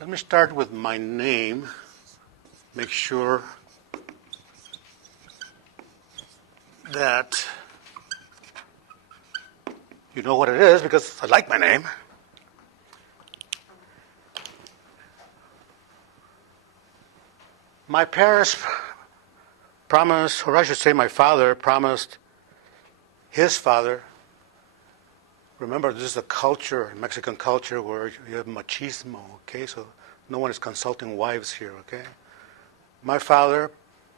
Let me start with my name. Make sure that you know what it is, because I like my name. My parents promised, or I should say my father promised his father. Remember, this is a culture, Mexican culture, where you have machismo, okay? So no one is consulting wives here, okay? My father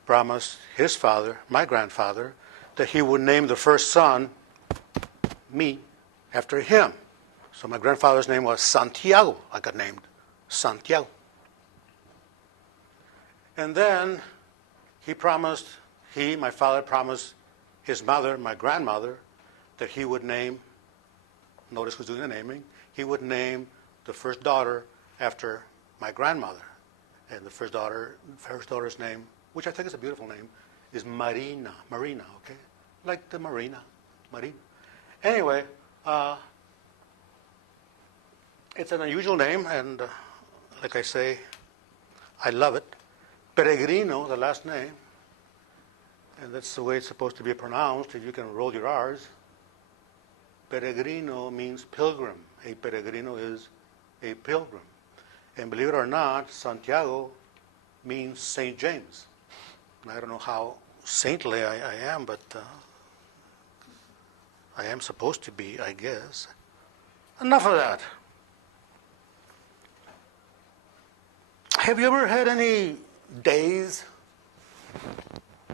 promised his father, my grandfather, that he would name the first son, me, after him. So my grandfather's name was Santiago. I got named Santiago. And then my father promised his mother, my grandmother, that he would name, notice who's doing the naming, he would name the first daughter after my grandmother. And the first daughter's name, which I think is a beautiful name, is Marina, okay? Like the marina, Marina. Anyway, it's an unusual name, and like I say, I love it. Peregrino, the last name, and that's the way it's supposed to be pronounced, if you can roll your R's. Peregrino means pilgrim. A peregrino is a pilgrim. And believe it or not, Santiago means St. James. I don't know how saintly I am, but I am supposed to be, I guess. Enough of that. Have you ever had any days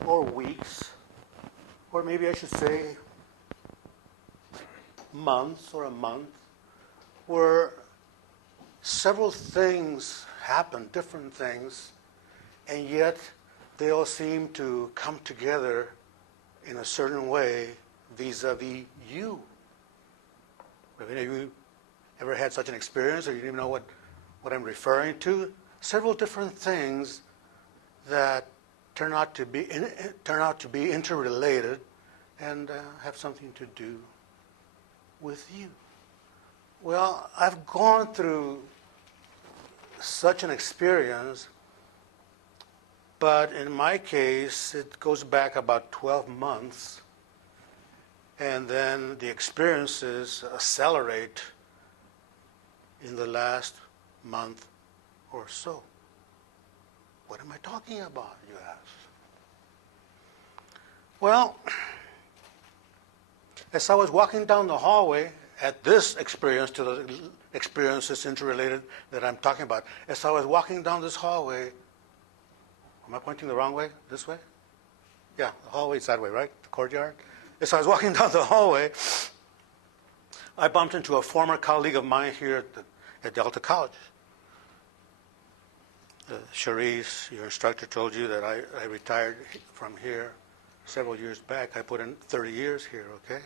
or weeks, or maybe I should say months or a month, where several things happen, different things, and yet they all seem to come together in a certain way vis-a-vis you? Have any of you ever had such an experience, or you don't even know what I'm referring to? Several different things that turn out to be interrelated and have something to do with you. Well, I've gone through such an experience, but in my case, it goes back about 12 months, and then the experiences accelerate in the last month or so. What am I talking about, you ask? Well, as I was walking down the hallway at this experience, to the experiences interrelated that I'm talking about, as I was walking down this hallway, am I pointing the wrong way? This way? Yeah, the hallway is that way, right? The courtyard? As I was walking down the hallway, I bumped into a former colleague of mine here at Delta College. Charisse, your instructor, told you that I retired from here several years back. I put in 30 years here, okay?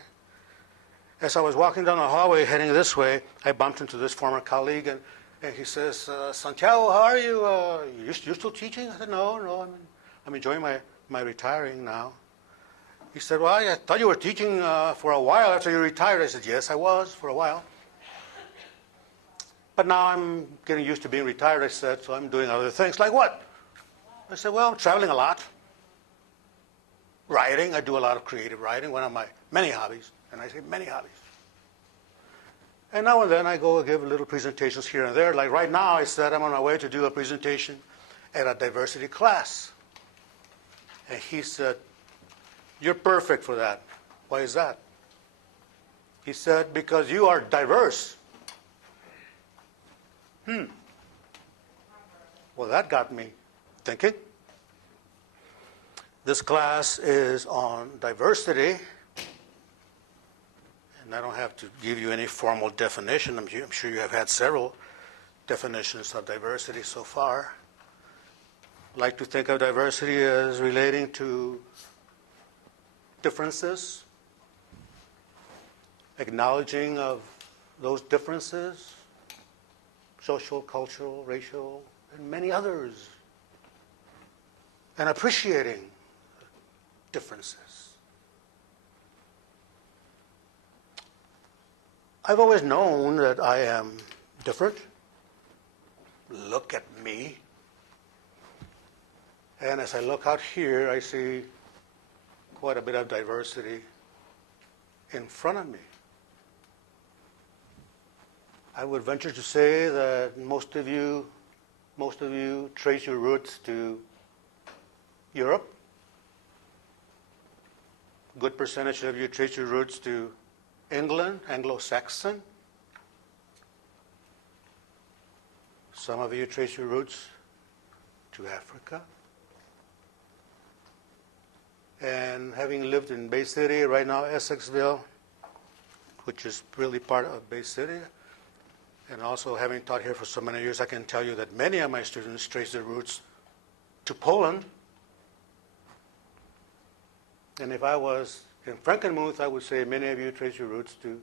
As I was walking down the hallway heading this way, I bumped into this former colleague, and he says, Santiago, how are you? You're still teaching? I said, no, I'm enjoying my retiring now. He said, well, I thought you were teaching for a while after you retired. I said, yes, I was for a while. But now I'm getting used to being retired, I said, so I'm doing other things. Like what? I said, well, I'm traveling a lot. Writing, I do a lot of creative writing, one of my many hobbies. And I say many hobbies. And now and then I go and give little presentations here and there. Like right now, I said I'm on my way to do a presentation at a diversity class. And he said, you're perfect for that. Why is that? He said, because you are diverse. Well, that got me thinking. This class is on diversity, and I don't have to give you any formal definition. I'm sure you have had several definitions of diversity so far. I like to think of diversity as relating to differences, acknowledging of those differences, social, cultural, racial, and many others, and appreciating differences. I've always known that I am different. look at me. And as I look out here, I see quite a bit of diversity in front of me. I would venture to say that most of you trace your roots to Europe. A good percentage of you trace your roots to England, Anglo-Saxon. Some of you trace your roots to Africa. And having lived in Bay City, right now Essexville, which is really part of Bay City, and also having taught here for so many years, I can tell you that many of my students trace their roots to Poland. And if I was in Frankenmuth, I would say many of you trace your roots to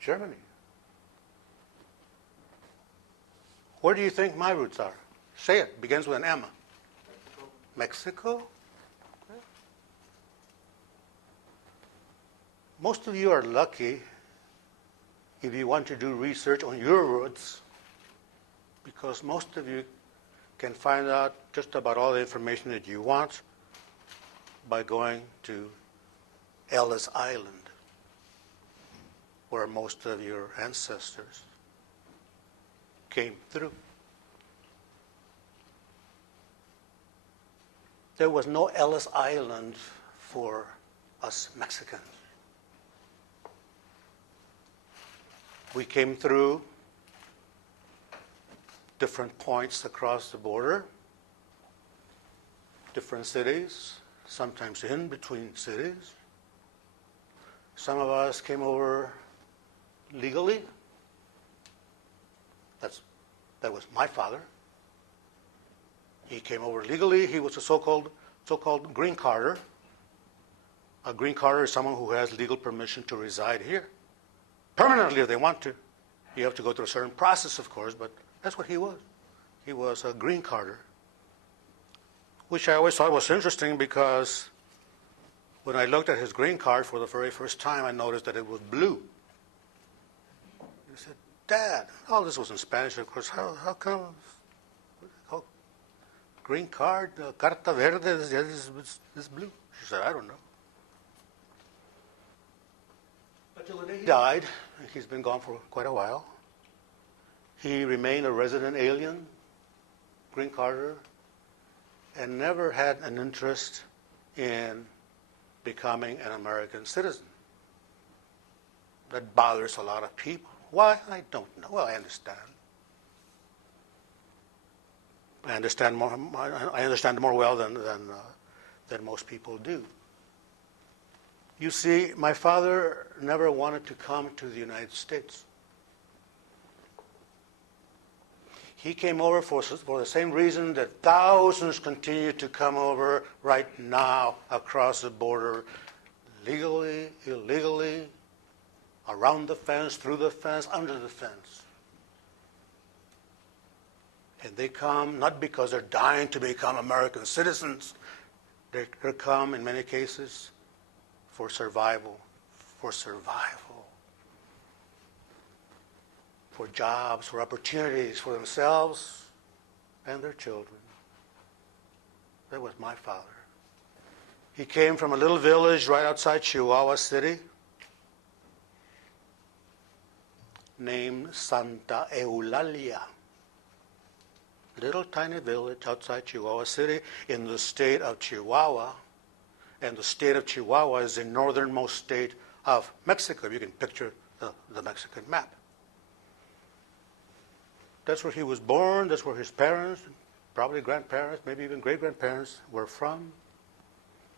Germany. Where do you think my roots are? Say it. Begins with an M. Mexico? Most of you are lucky if you want to do research on your roots, because most of you can find out just about all the information that you want by going to Ellis Island, where most of your ancestors came through. There was no Ellis Island for us Mexicans. We came through different points across the border, different cities, sometimes in between cities. Some of us came over legally. That was my father. He came over legally. He was a so-called green carder. A green carder is someone who has legal permission to reside here. Permanently if they want to. You have to go through a certain process, of course, but that's what he was. He was a green carder, which I always thought was interesting because when I looked at his green card for the very first time, I noticed that it was blue. I said, Dad, all this was in Spanish, of course. How come? How, green card, carta verde, is blue. She said, I don't know. Until the day he died, he's been gone for quite a while. He remained a resident alien, green carder, and never had an interest in becoming an American citizen. That bothers a lot of people. Why? I don't know. Well, I understand. I understand more well than most people do. You see, my father never wanted to come to the United States. He came over for the same reason that thousands continue to come over right now across the border, legally, illegally, around the fence, through the fence, under the fence. And they come not because they're dying to become American citizens. They come, in many cases, for survival, for jobs, for opportunities for themselves and their children. That was my father. He came from a little village right outside Chihuahua City named Santa Eulalia. Little tiny village outside Chihuahua City in the state of Chihuahua. And the state of Chihuahua is the northernmost state of Mexico. You can picture the Mexican map. That's where he was born. That's where his parents, probably grandparents, maybe even great-grandparents were from.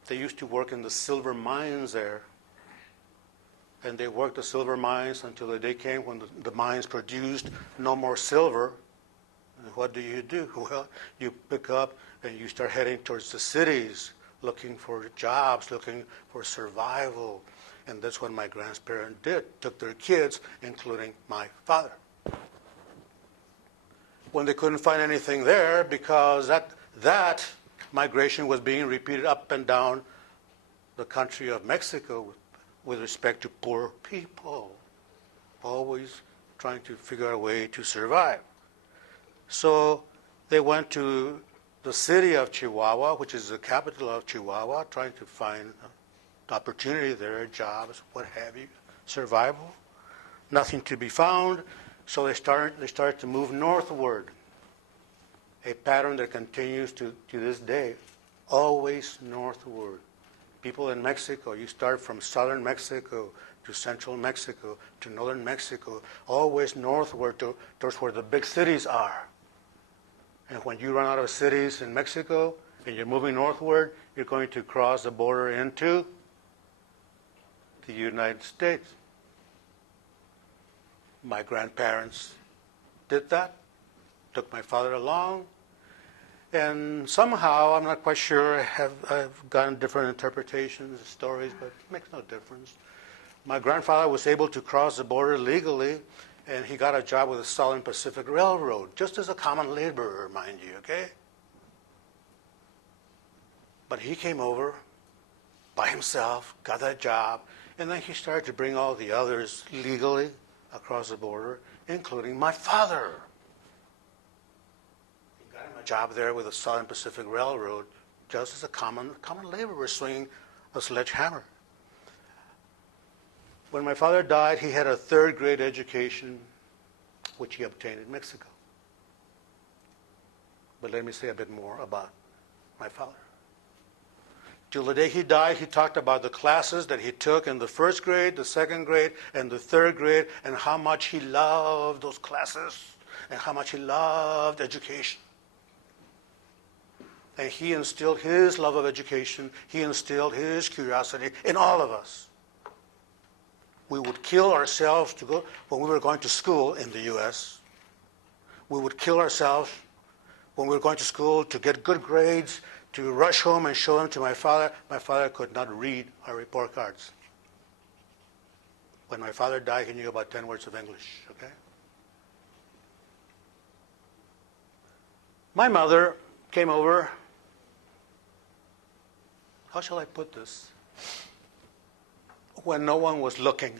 They used to work in the silver mines there. And they worked the silver mines until the day came when the mines produced no more silver. And what do? Well, you pick up and you start heading towards the cities, looking for jobs, looking for survival. And that's what my grandparents did, took their kids, including my father. When they couldn't find anything there, because that migration was being repeated up and down the country of Mexico with respect to poor people, always trying to figure out a way to survive. So they went to the city of Chihuahua, which is the capital of Chihuahua, trying to find opportunity there, jobs, what have you, survival. Nothing to be found, so they started to move northward. A pattern that continues to this day, always northward. People in Mexico, you start from southern Mexico to central Mexico to northern Mexico, always northward towards where the big cities are. And when you run out of cities in Mexico and you're moving northward, you're going to cross the border into the United States. My grandparents did that, took my father along, and somehow, I'm not quite sure, I've gotten different interpretations, stories, but it makes no difference. My grandfather was able to cross the border legally, and he got a job with the Southern Pacific Railroad, just as a common laborer, mind you, okay? But he came over by himself, got that job, and then he started to bring all the others legally across the border, including my father. He got him a job there with the Southern Pacific Railroad, just as a common laborer swinging a sledgehammer. When my father died, he had a third-grade education, which he obtained in Mexico. But let me say a bit more about my father. Till the day he died, he talked about the classes that he took in the first grade, the second grade, and the third grade, and how much he loved those classes, and how much he loved education. And he instilled his love of education, he instilled his curiosity in all of us. We would kill ourselves to go, when we were going to school in the U.S., we would kill ourselves when we were going to school to get good grades, to rush home and show them to my father. My father could not read our report cards. When my father died, he knew about 10 words of English, okay? My mother came over. How shall I put this? When no one was looking.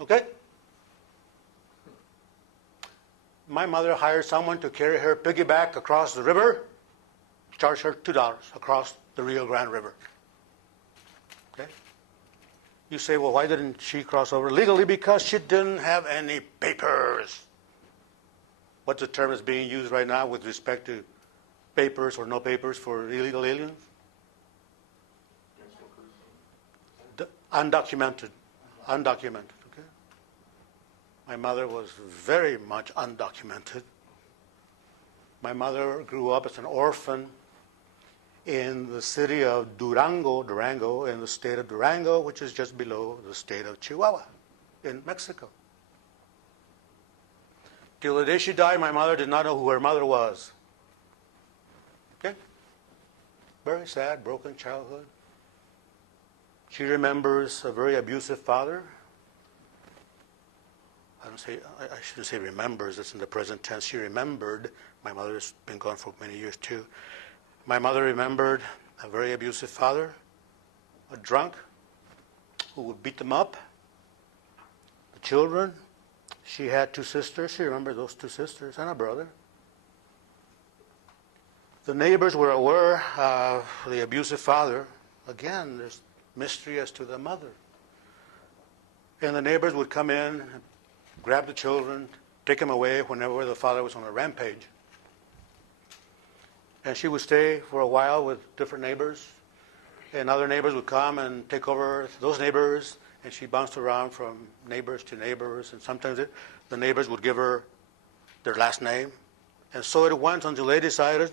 Okay? My mother hired someone to carry her piggyback across the river, charged her $2 across the Rio Grande River. Okay? You say, well, why didn't she cross over legally? Because she didn't have any papers. What the term is being used right now with respect to papers or no papers for illegal aliens? Undocumented. Undocumented. My mother was very much undocumented. My mother grew up as an orphan in the city of Durango, in the state of Durango, which is just below the state of Chihuahua in Mexico. Till the day she died, my mother did not know who her mother was. Okay? Very sad, broken childhood. She remembers a very abusive father. I shouldn't say remembers, it's in the present tense. She remembered. My mother's been gone for many years too. My mother remembered a very abusive father, a drunk, who would beat them up. The children, she had 2 sisters. She remembered those 2 sisters and a brother. The neighbors were aware of the abusive father. Again, there's mystery as to the mother. And the neighbors would come in, grab the children, take them away whenever the father was on a rampage. And she would stay for a while with different neighbors, and other neighbors would come and take over those neighbors, and she bounced around from neighbors to neighbors, and sometimes the neighbors would give her their last name. And so it went until they decided,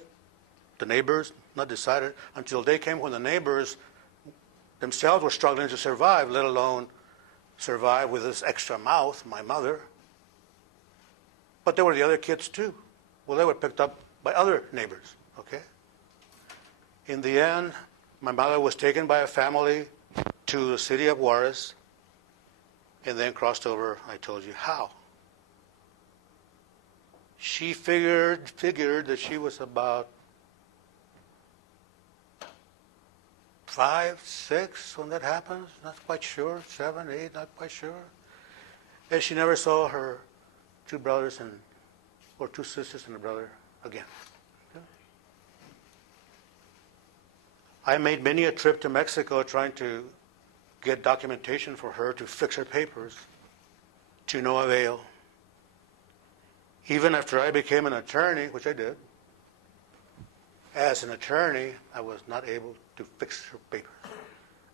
the neighbors, not decided, until they came when the neighbors themselves were struggling to survive, let alone survive with this extra mouth, my mother. But there were the other kids too. Well, they were picked up by other neighbors, okay? In the end, my mother was taken by a family to the city of Juarez and then crossed over, I told you how. She figured that she was about 5, 6 when that happens, not quite sure, 7, 8, not quite sure. And she never saw her two brothers or two sisters and a brother again. Okay. I made many a trip to Mexico trying to get documentation for her to fix her papers, to no avail. Even after I became an attorney, which I did, as an attorney, I was not able to fix her papers.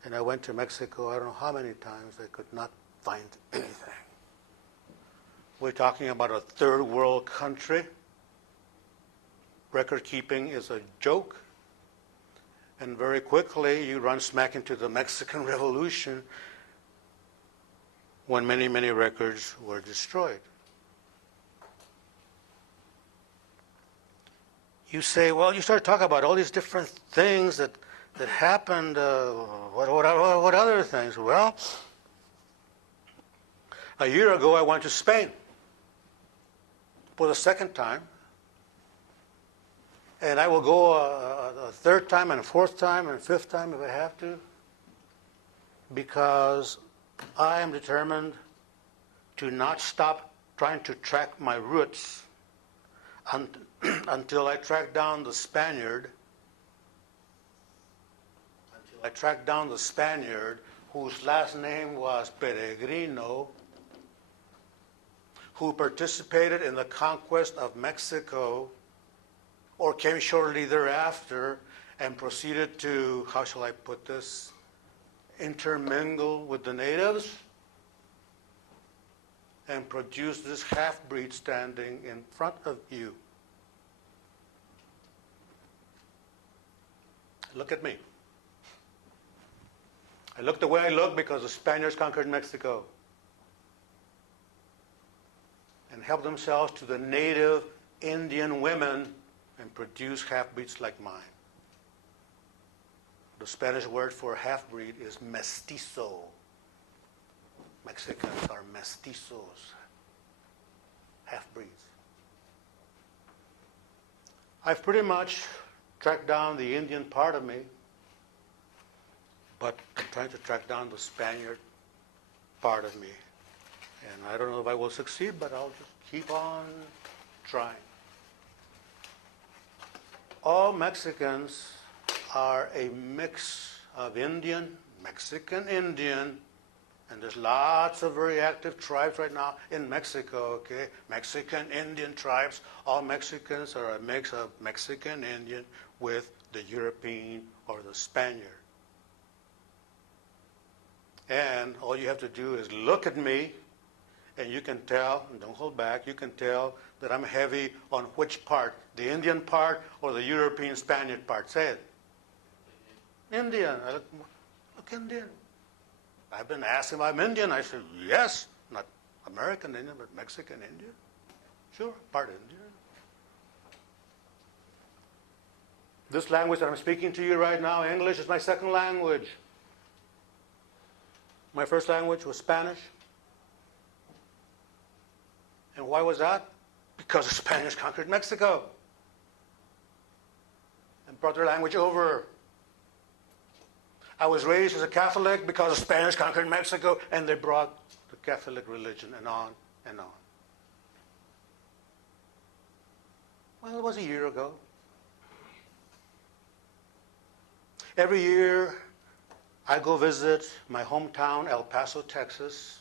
And I went to Mexico, I don't know how many times, I could not find anything. We're talking about a third world country. Record keeping is a joke. And very quickly, you run smack into the Mexican Revolution when many, many records were destroyed. You say, well, you start talking about all these different things that happened. What other things? Well, a year ago I went to Spain for the second time. And I will go a third time and a fourth time and a fifth time if I have to, because I am determined to not stop trying to track my roots until I track down the Spaniard. Until I track down the Spaniard whose last name was Peregrino, who participated in the conquest of Mexico, or came shortly thereafter and proceeded to, how shall I put this, intermingle with the natives and produce this half-breed standing in front of you. Look at me. I look the way I look because the Spaniards conquered Mexico and helped themselves to the native Indian women and produce half-breeds like mine. The Spanish word for half-breed is mestizo. Mexicans are mestizos, half-breeds. I've pretty much tracked down the Indian part of me, but I'm trying to track down the Spaniard part of me. And I don't know if I will succeed, but I'll just keep on trying. All Mexicans are a mix of Indian, Mexican Indian, and there's lots of very active tribes right now in Mexico, okay? Mexican Indian tribes. All Mexicans are a mix of Mexican Indian with the European or the Spaniard. And all you have to do is look at me, and you can tell, and don't hold back, you can tell that I'm heavy on which part, the Indian part or the European Spaniard part. Say it. Indian. I look Indian. I've been asked if I'm Indian. I said, yes. Not American Indian, but Mexican Indian. Sure, part Indian. This language that I'm speaking to you right now, English, is my second language. My first language was Spanish. And why was that? Because the Spaniards conquered Mexico and brought their language over. I was raised as a Catholic because the Spaniards conquered Mexico and they brought the Catholic religion, and on and on. Well, it was a year ago. Every year I go visit my hometown, El Paso, Texas,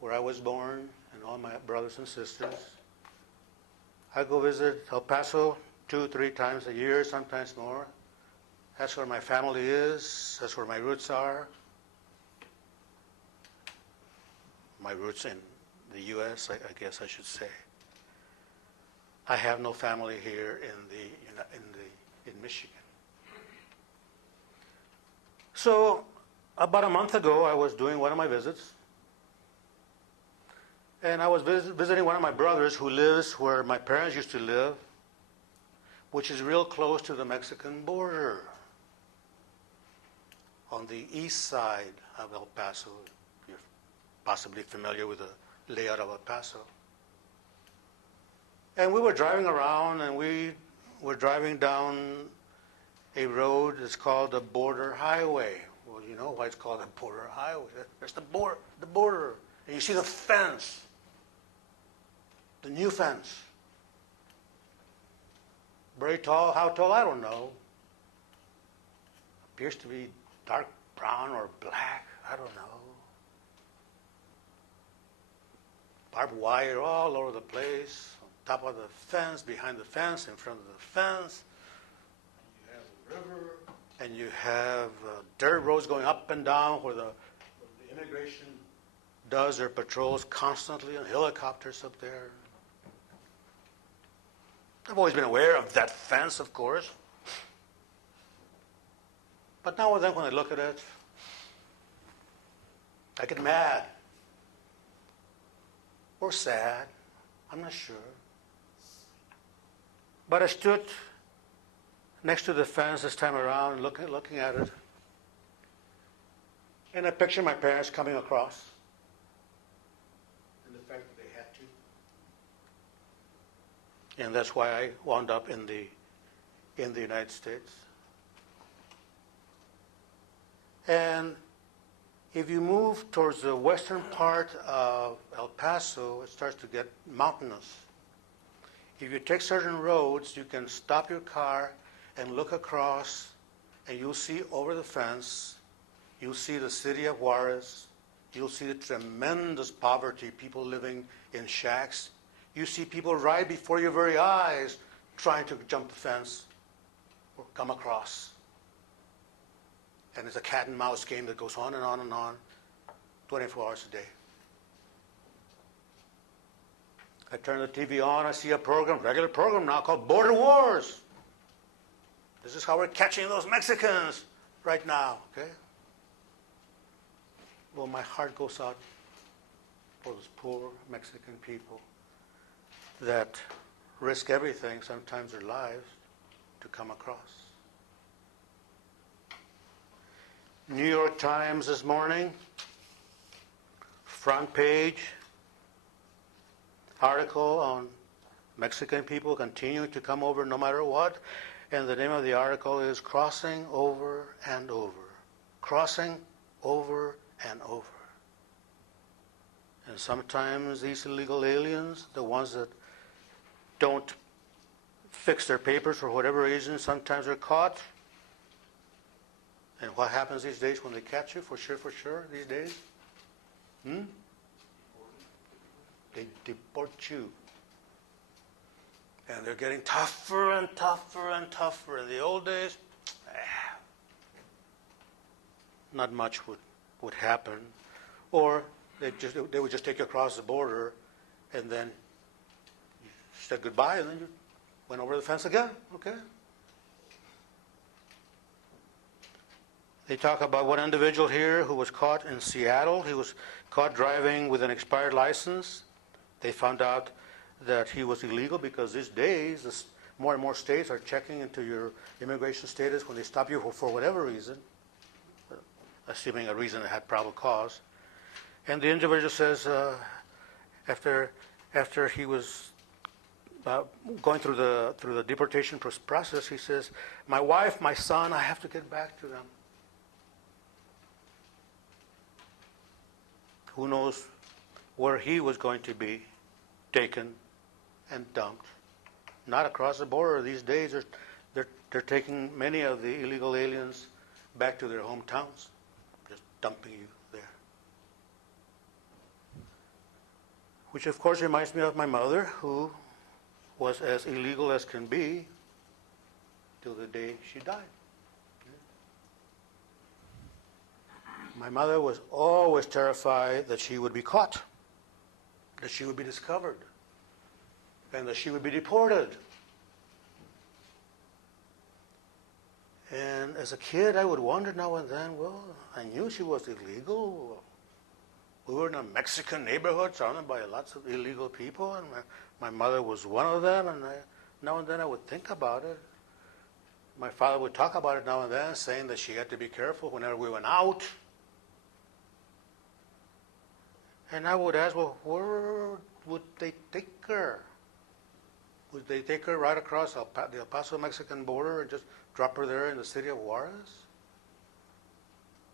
where I was born, and all my brothers and sisters. I go visit El Paso 2-3 times a year, sometimes more. That's where my family is. That's where my roots are. My roots in the U.S., I guess I should say. I have no family here in Michigan. So about a month ago, I was doing one of my visits. And I was visiting one of my brothers who lives where my parents used to live, which is real close to the Mexican border, on the east side of El Paso. You're possibly familiar with the layout of El Paso. And we were driving around, and we were driving down a road that's called the Border Highway. Well, you know why it's called the Border Highway. There's the border. And you see the fence The new fence. Very tall. How tall? I don't know. Appears to be dark brown or black. I don't know. Barbed wire all over the place. On top of the fence, behind the fence, in front of the fence. You have the river. And you have dirt roads going up and down where the immigration does their patrols constantly, and helicopters up there. I've always been aware of that fence, of course. But now and then when I look at it, I get mad. Or sad. I'm not sure. But I stood next to the fence this time around, looking at it. And I picture my parents coming across. And the fact that they had to. And that's why I wound up in the United States. And if you move towards the western part of El Paso, it starts to get mountainous. If you take certain roads, you can stop your car and look across, and you'll see over the fence, you'll see the city of Juarez, you'll see the tremendous poverty, people living in shacks. You see people right before your very eyes trying to jump the fence or come across. And it's a cat and mouse game that goes on and on and on, 24 hours a day. I turn the TV on, I see a program, regular program now called Border Wars. This is how we're catching those Mexicans right now, okay? Well, my heart goes out for those poor Mexican people that risk everything, sometimes their lives, to come across. New York Times this morning, front page, article on Mexican people continuing to come over no matter what. And the name of the article is Crossing Over and Over. Crossing over and over. And sometimes these illegal aliens, the ones that don't fix their papers for whatever reason, sometimes they're caught. And what happens these days when they catch you, for sure, these days? They deport you. And they're getting tougher and tougher and tougher. In the old days, not much would happen. Or they would just take you across the border, and then you said goodbye, and then you went over the fence again, okay? They talk about one individual here who was caught in Seattle. He was caught driving with an expired license. They found out that he was illegal because these days more and more states are checking into your immigration status when they stop you for whatever reason, assuming a reason that had probable cause. And the individual says after he was going through the deportation process, he says, "My wife, my son, I have to get back to them." Who knows where he was going to be taken and dumped. Not across the border. These days, they're taking many of the illegal aliens back to their hometowns, just dumping you there. Which, of course, reminds me of my mother, who was as illegal as can be till the day she died. My mother was always terrified that she would be caught, that she would be discovered, and that she would be deported. And as a kid, I would wonder now and then, well, I knew she was illegal. We were in a Mexican neighborhood surrounded by lots of illegal people, and my mother was one of them, and now and then I would think about it. My father would talk about it now and then, saying that she had to be careful whenever we went out. And I would ask, well, where would they take her? Would they take her right across the El Paso Mexican border and just drop her there in the city of Juarez?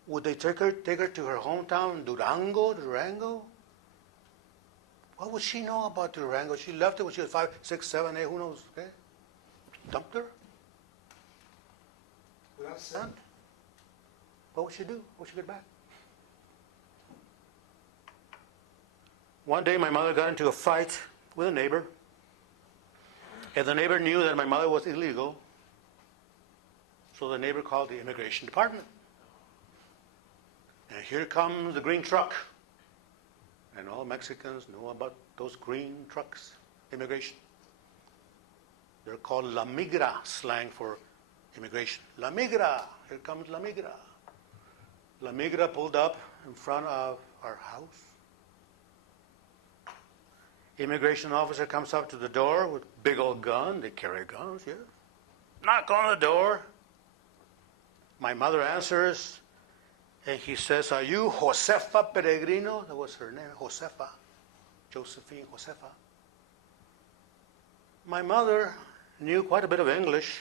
Would they take her to her hometown, Durango? What would she know about Durango? She left it when she was 5, 6, 7, 8, who knows? Okay? Dumped her. Without cent. What would she do? What would she get back? One day my mother got into a fight with a neighbor. And the neighbor knew that my mother was illegal. So the neighbor called the immigration department. And here comes the green truck. And all Mexicans know about those green trucks, immigration. They're called La Migra, slang for immigration. La Migra, here comes La Migra. La Migra pulled up in front of our house. Immigration officer comes up to the door with big old gun. They carry guns, yeah. Knock on the door. My mother answers, and he says, "Are you Josefa Peregrino?" That was her name, Josefa. Josephine Josefa. My mother knew quite a bit of English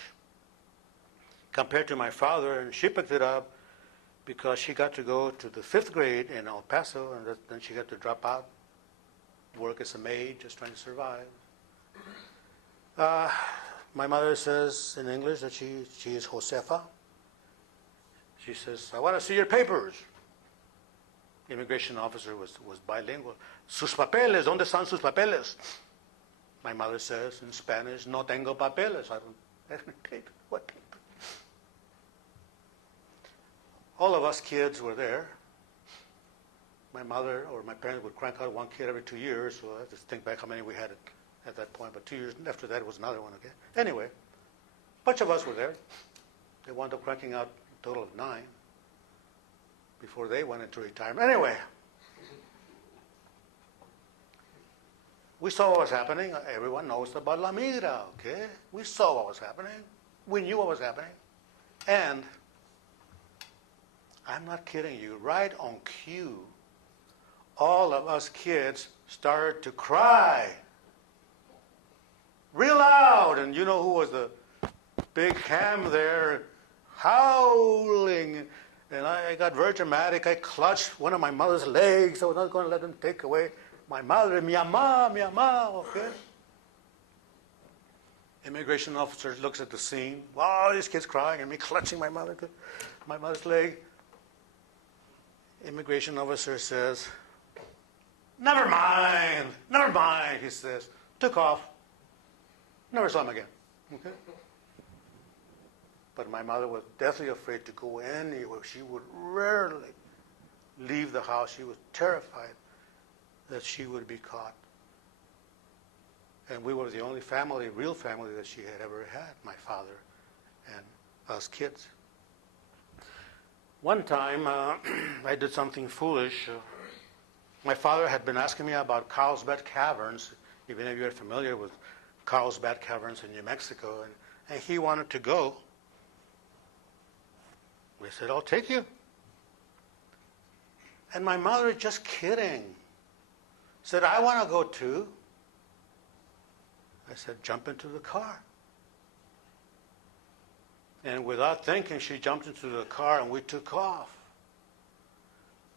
compared to my father, and she picked it up because she got to go to the 5th grade in El Paso, and then she got to drop out, work as a maid, just trying to survive. My mother says in English that she is Josefa. She says, "I want to see your papers." The immigration officer was bilingual. "Sus papeles, ¿dónde están sus papeles?" My mother says in Spanish, "No tengo papeles." I don't have any paper. What paper? All of us kids were there. My mother or my parents would crank out one kid every 2 years, so I have to think back how many we had at that point. But 2 years after that, it was another one, okay? Anyway, a bunch of us were there. They wound up cranking out a total of 9 before they went into retirement. Anyway, we saw what was happening. Everyone knows about La Migra, okay? We saw what was happening. We knew what was happening. And I'm not kidding you, right on cue, all of us kids started to cry real loud. And you know who was the big ham there? Howling. And I got very dramatic. I clutched one of my mother's legs. I was not going to let them take away my mother. Mi ama, okay? Immigration officer looks at the scene. Wow, these kids crying and me clutching my mother's leg. Immigration officer says, never mind, he says. Took off. Never saw him again. Okay? But my mother was deathly afraid to go anywhere. She would rarely leave the house. She was terrified that she would be caught. And we were the only family, real family, that she had ever had, my father and us kids. One time, I did something foolish. My father had been asking me about Carlsbad Caverns, even if you're familiar with Carlsbad Caverns in New Mexico, and he wanted to go. We said, "I'll take you." And my mother, just kidding, said, "I want to go too." I said, "Jump into the car." And without thinking, she jumped into the car and we took off.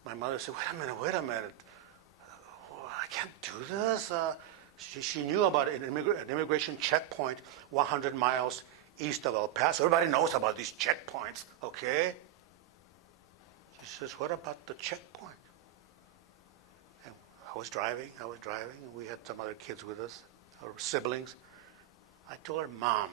My mother said, wait a minute. I can't do this. She knew about an immigration checkpoint 100 miles east of El Paso. Everybody knows about these checkpoints, okay? She says, "What about the checkpoint?" And I was driving, and we had some other kids with us, our siblings. I told her, "Mom,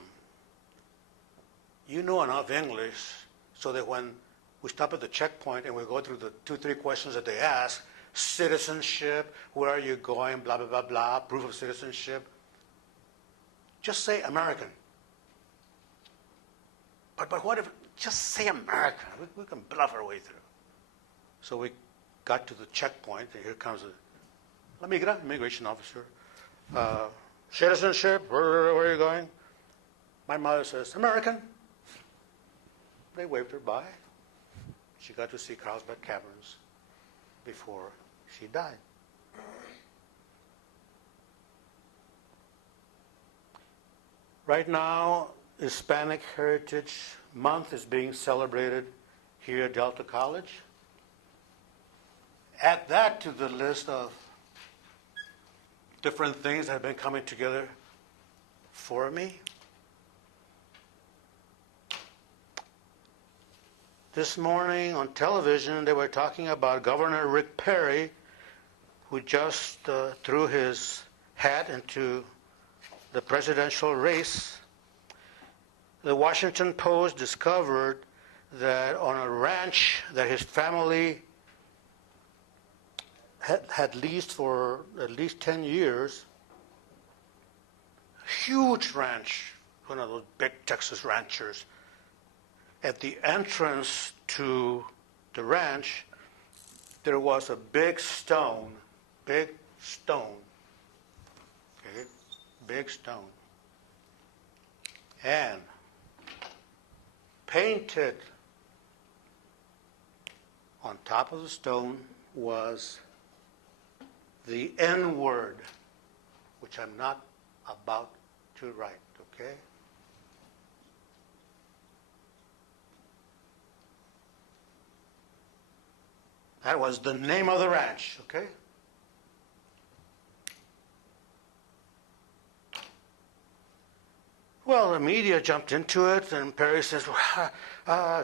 you know enough English so that when we stop at the checkpoint and we go through the 2-3 questions that they ask, citizenship, where are you going, blah, blah, blah, blah, proof of citizenship, just say American." But what if, just say American. We can bluff our way through. So we got to the checkpoint, and here comes La Migra, immigration officer. Citizenship, where are you going? My mother says, "American." They waved her by. She got to see Carlsbad Caverns before she died. Right now, Hispanic Heritage Month is being celebrated here at Delta College. Add that to the list of different things that have been coming together for me. This morning on television, they were talking about Governor Rick Perry, who just threw his hat into the presidential race. The Washington Post discovered that on a ranch that his family had leased for at least 10 years, a huge ranch, one of those big Texas ranchers, at the entrance to the ranch, there was a big stone, okay, big stone, and painted on top of the stone was the N word, which I'm not about to write, okay? That was the name of the ranch, okay? Well, the media jumped into it, and Perry says, oh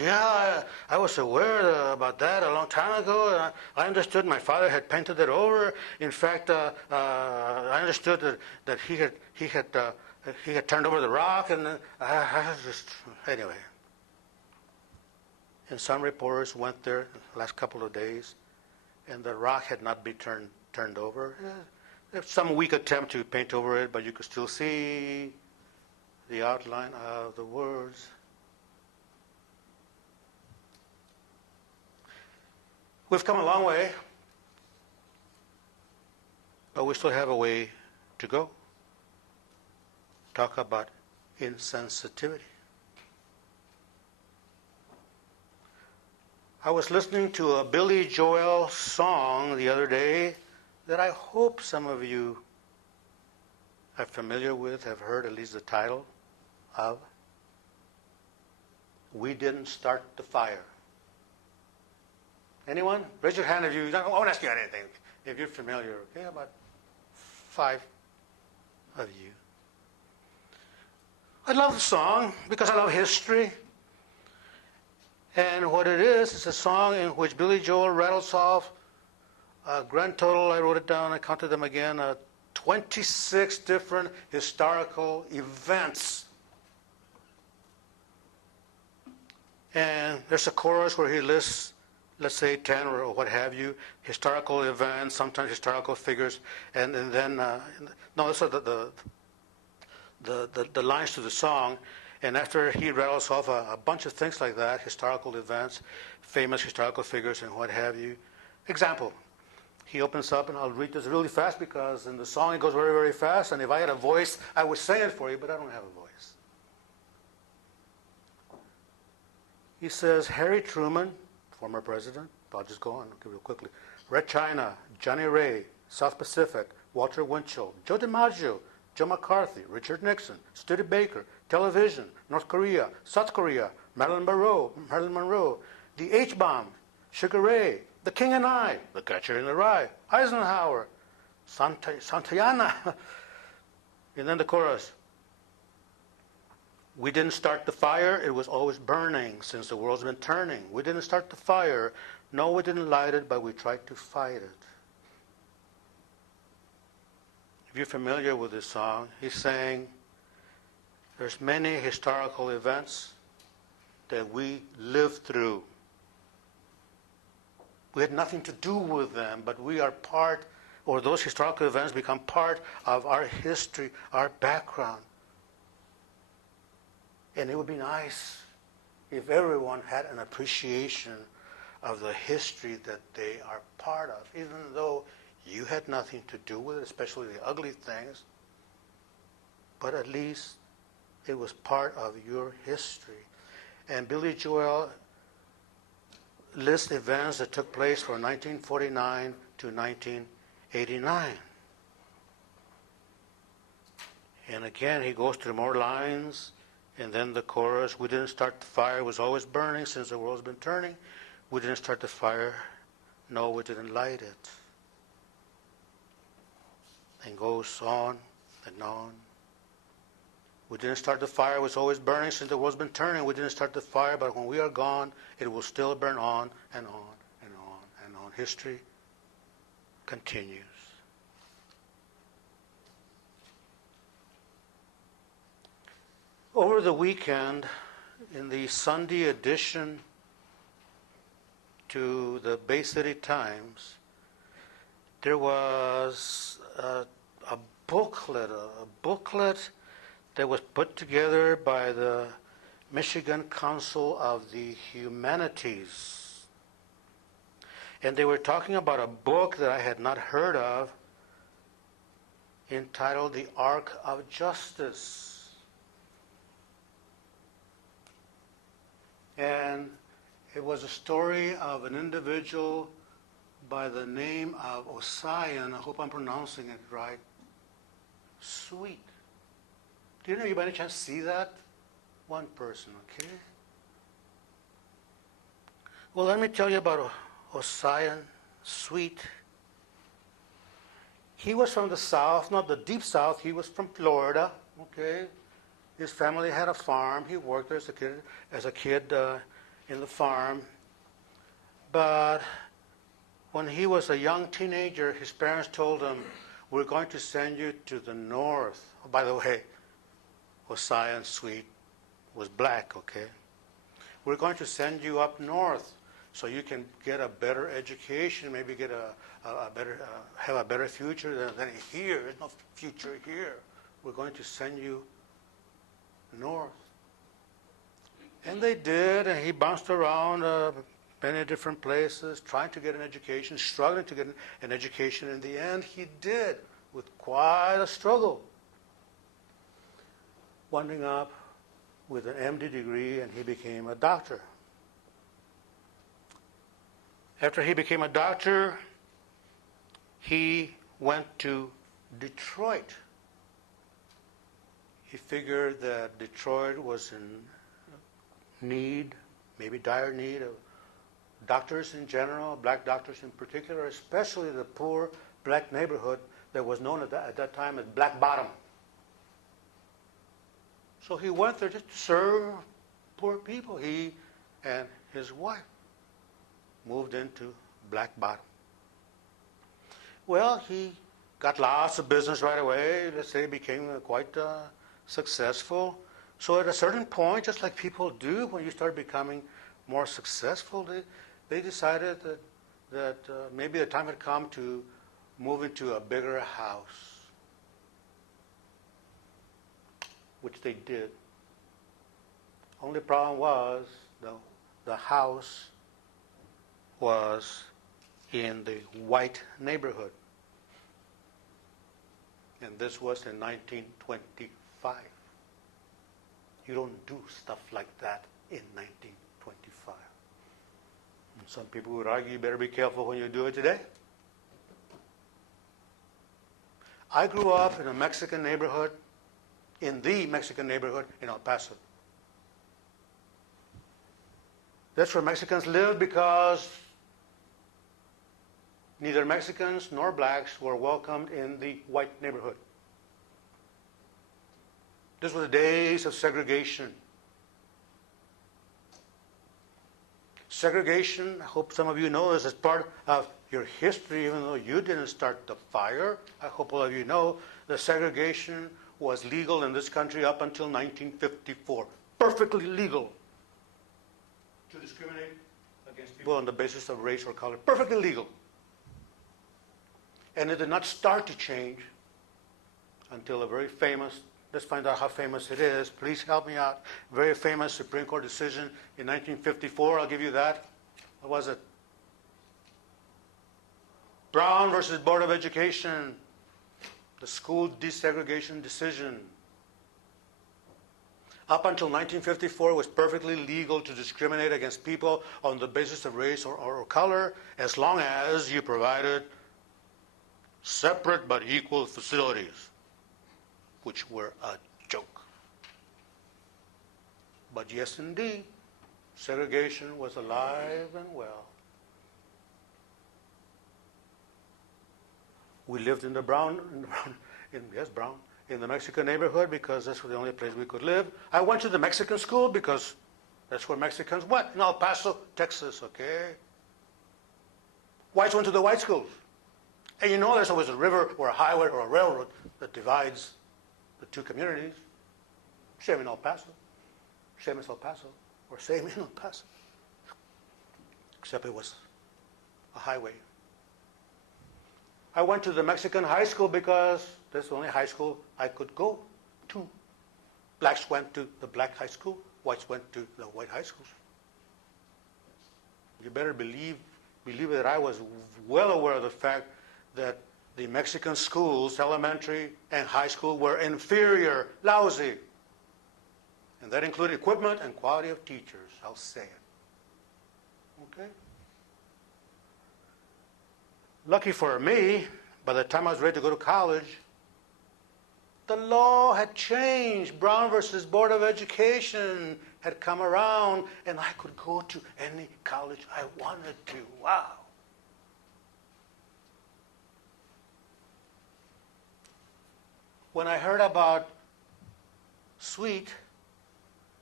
yeah, I was aware about that a long time ago. I understood my father had painted it over. In fact, I understood that he had turned over the rock, and anyway. And some reporters went there the last couple of days, and the rock had not been turned over. There's some weak attempt to paint over it, but you could still see the outline of the words. We've come a long way, but we still have a way to go. Talk about insensitivity. I was listening to a Billy Joel song the other day that I hope some of you are familiar with, have heard at least the title of. We Didn't Start the Fire. Anyone? Raise your hand if you, I won't ask you anything, if you're familiar, okay? About 5 of you. I love the song because I love history. And what it is a song in which Billy Joel rattles off a grand total, I wrote it down, I counted them again, 26 different historical events. And there's a chorus where he lists, let's say 10 or what have you, historical events, sometimes historical figures, and then, those are the lines to the song. And after he rattles off a bunch of things like that, historical events, famous historical figures, and what have you. Example, he opens up, and I'll read this really fast because in the song it goes very, very fast, and if I had a voice, I would sing it for you, but I don't have a voice. He says, Harry Truman, former president, I'll just go on real quickly, Red China, Johnny Ray, South Pacific, Walter Winchell, Joe DiMaggio, Joe McCarthy, Richard Nixon, Studebaker, television, North Korea, South Korea, Marilyn Monroe, the H-bomb, Sugar Ray, The King and I, The Catcher in the Rye, Eisenhower, Santayana, and then the chorus. We didn't start the fire, it was always burning since the world's been turning. We didn't start the fire, no, we didn't light it, but we tried to fight it. If you're familiar with this song, he's saying there's many historical events that we lived through. We had nothing to do with them, but we are part, or those historical events become part of our history, our background. And it would be nice if everyone had an appreciation of the history that they are part of, even though you had nothing to do with it, especially the ugly things, but at least it was part of your history. And Billy Joel lists events that took place from 1949 to 1989. And again, he goes through more lines, and then the chorus, we didn't start the fire, it was always burning since the world's been turning. We didn't start the fire, no, we didn't light it. and goes on and on. We didn't start the fire. It was always burning since the world's been turning. We didn't start the fire, but when we are gone, it will still burn on and on and on and on. History continues. Over the weekend, in the Sunday edition to the Bay City Times, there was a booklet that was put together by the Michigan Council of the Humanities. And they were talking about a book that I had not heard of entitled The Ark of Justice. And it was a story of an individual by the name of Ossian. I hope I'm pronouncing it right. Sweet. Do you by any chance see that? One person, okay? Well, let me tell you about Ossian Sweet. He was from the South, not the deep South. He was from Florida, okay? His family had a farm. He worked there as a kid in the farm. But when he was a young teenager, his parents told him, "We're going to send you to the north." Oh, by the way, Ossian Sweet was black, okay? "We're going to send you up north so you can get a better education, maybe get have a better future than here. There's no future here. We're going to send you north." And they did, and he bounced around many different places, trying to get an education, struggling to get an education. In the end, he did, with quite a struggle, winding up with an MD degree, and he became a doctor. After he became a doctor, he went to Detroit. He figured that Detroit was in need, maybe dire need, of doctors in general, black doctors in particular, especially the poor black neighborhood that was known at that time as Black Bottom. So he went there just to serve poor people. He and his wife moved into Black Bottom. Well, he got lots of business right away. Let's say he became quite successful. So at a certain point, just like people do when you start becoming more successful, they decided that maybe the time had come to move into a bigger house, which they did. Only problem was the house was in the white neighborhood. And this was in 1925. You don't do stuff like that in 1925. And some people would argue you better be careful when you do it today. I grew up in a Mexican neighborhood, in the Mexican neighborhood in El Paso. That's where Mexicans lived because neither Mexicans nor blacks were welcomed in the white neighborhood. These were the days of segregation. Segregation, I hope some of you know this, is part of your history, even though you didn't start the fire. I hope all of you know that segregation was legal in this country up until 1954. Perfectly legal to discriminate against people on the basis of race or color. Perfectly legal. And it did not start to change until a very famous, let's find out how famous it is. Please help me out. Very famous Supreme Court decision in 1954. I'll give you that. What was it? Brown versus Board of Education. The school desegregation decision. Up until 1954, it was perfectly legal to discriminate against people on the basis of race or color, as long as you provided separate but equal facilities, which were a joke. But yes, indeed, segregation was alive and well. We lived in the in the Mexican neighborhood because that's the only place we could live. I went to the Mexican school because that's where Mexicans went, in El Paso, Texas, okay? Whites went to the white schools. And you know there's always a river or a highway or a railroad that divides the two communities. Same in El Paso. Same as El Paso. Or same in El Paso. Except it was a highway. I went to the Mexican high school because that's the only high school I could go to. Blacks went to the black high school. Whites went to the white high schools. You better believe that I was well aware of the fact that the Mexican schools, elementary and high school, were inferior, lousy. And that included equipment and quality of teachers. I'll say it. Okay? Lucky for me, by the time I was ready to go to college, the law had changed. Brown versus Board of Education had come around, and I could go to any college I wanted to. Wow. When I heard about Sweet,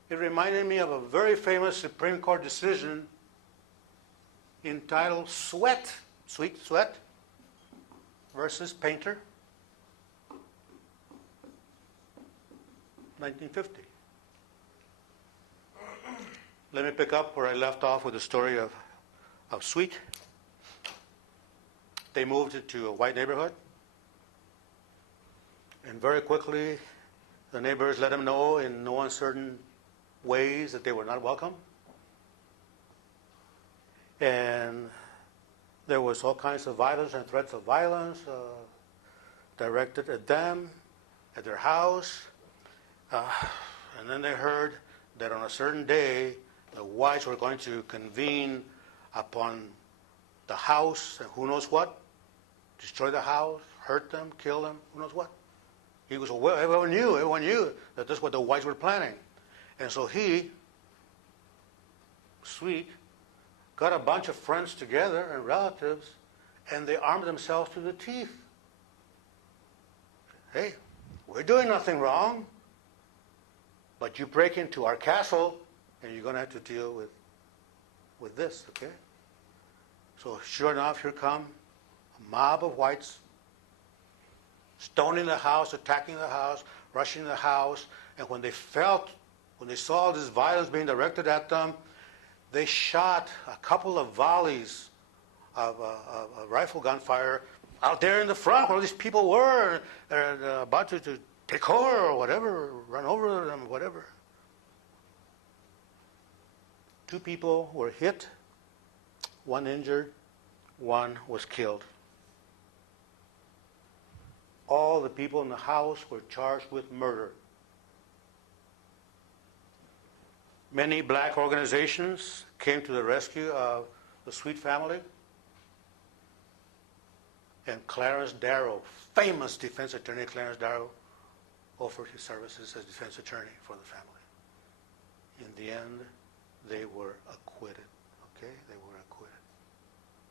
it reminded me of a very famous Supreme Court decision entitled Sweat, Sweet Sweat versus Painter, 1950. Let me pick up where I left off with the story of Sweet. They moved into a white neighborhood, and very quickly the neighbors let them know in no uncertain ways that they were not welcome. And there was all kinds of violence and threats of violence directed at them, at their house. And then they heard that on a certain day, the whites were going to convene upon the house, and who knows what, destroy the house, hurt them, kill them, who knows what. He was aware, everyone knew that that's what the whites were planning. And so he, Sweet, got a bunch of friends together and relatives, and they armed themselves to the teeth. Hey, we're doing nothing wrong, but you break into our castle, and you're going to have to deal with this, okay? So sure enough, here come a mob of whites, stoning the house, attacking the house, rushing the house, and when they saw this violence being directed at them, they shot a couple of volleys of rifle gunfire out there in the front where these people were, and about to take cover or whatever, run over them, whatever. 2 people were hit, 1 injured, 1 was killed. All the people in the house were charged with murder. Many black organizations came to the rescue of the Sweet family. And Clarence Darrow, famous defense attorney Clarence Darrow, offered his services as defense attorney for the family. In the end, they were acquitted. Okay? They were acquitted.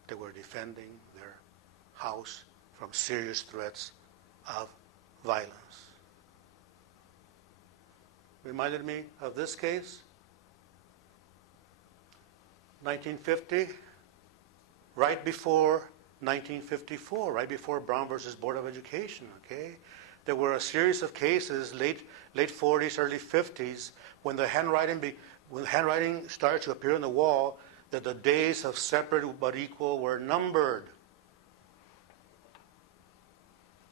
They were defending their house from serious threats of violence. Reminded me of this case. 1950, right before 1954, right before Brown versus Board of Education, okay? There were a series of cases, late 40s, early 50s, when the handwriting started to appear on the wall, that the days of separate but equal were numbered.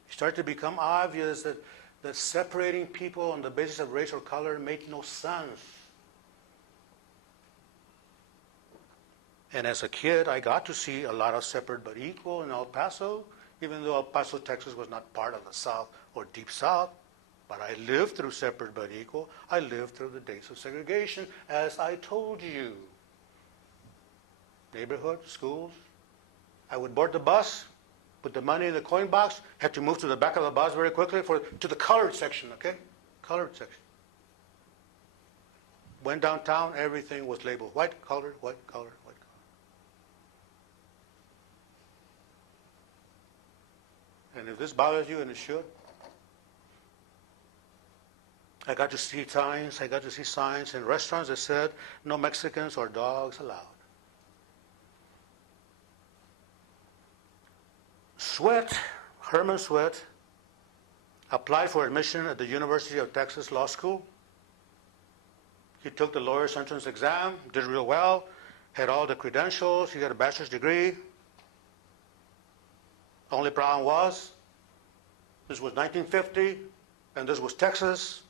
It started to become obvious that separating people on the basis of race or color made no sense. And as a kid, I got to see a lot of separate but equal in El Paso, even though El Paso, Texas was not part of the South or Deep South. But I lived through separate but equal. I lived through the days of segregation, as I told you. Neighborhood, schools. I would board the bus, put the money in the coin box, had to move to the back of the bus very quickly to the colored section, okay? Colored section. Went downtown, everything was labeled white, colored, white, colored, white, colored. And if this bothers you, and it should, I got to see signs in restaurants that said, no Mexicans or dogs allowed. Herman Sweat, applied for admission at the University of Texas Law School. He took the lawyer's entrance exam, did real well, had all the credentials, he got a bachelor's degree. Only problem was, this was 1950, and this was Texas,